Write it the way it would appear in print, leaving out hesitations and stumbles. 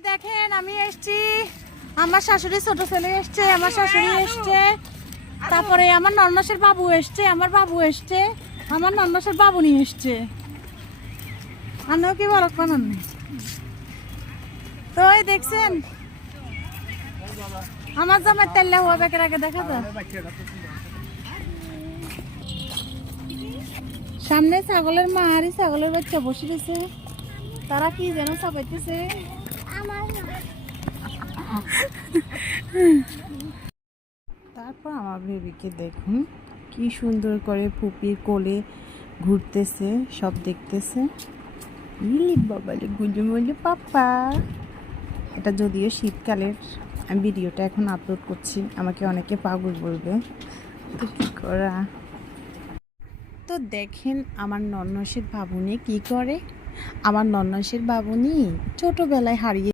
দেখেন আমি এসেছি, আমার শাশুড়ি ছোট ছেলে এসছে, আমার শাশুড়ি এসছে, তারপরে আমার নন্নসের বাবু এসছে, আমার বাবু এসছে, আমার নন্নসের বাবু নিয়ে এসছে। আমিও কি বরফ বানান তো এই দেখছেন আমার জামার তেল্লা হওয়া বেকের আগে দেখা যায়। সামনে ছাগলের মা আর ছাগলের বাচ্চা বসে রয়েছে, তারা কি যেন চাপাইতেছে। তারপর আমার বেবিকে দেখুন কি সুন্দর করে পুপির কোলে ঘুরতেছে, সব দেখতেছে। ইলি বাবালে গুলুমুলু পাপা। এটা যদিও শীতকালের, আমি ভিডিওটা এখন আপলোড করছি, আমাকে অনেকে পাগল বলবে, তো কি করা। তো দেখেন আমার নন্নসের বাবুনি কি করে। আমার নন্নসের বাবুনি ছোটবেলায় হারিয়ে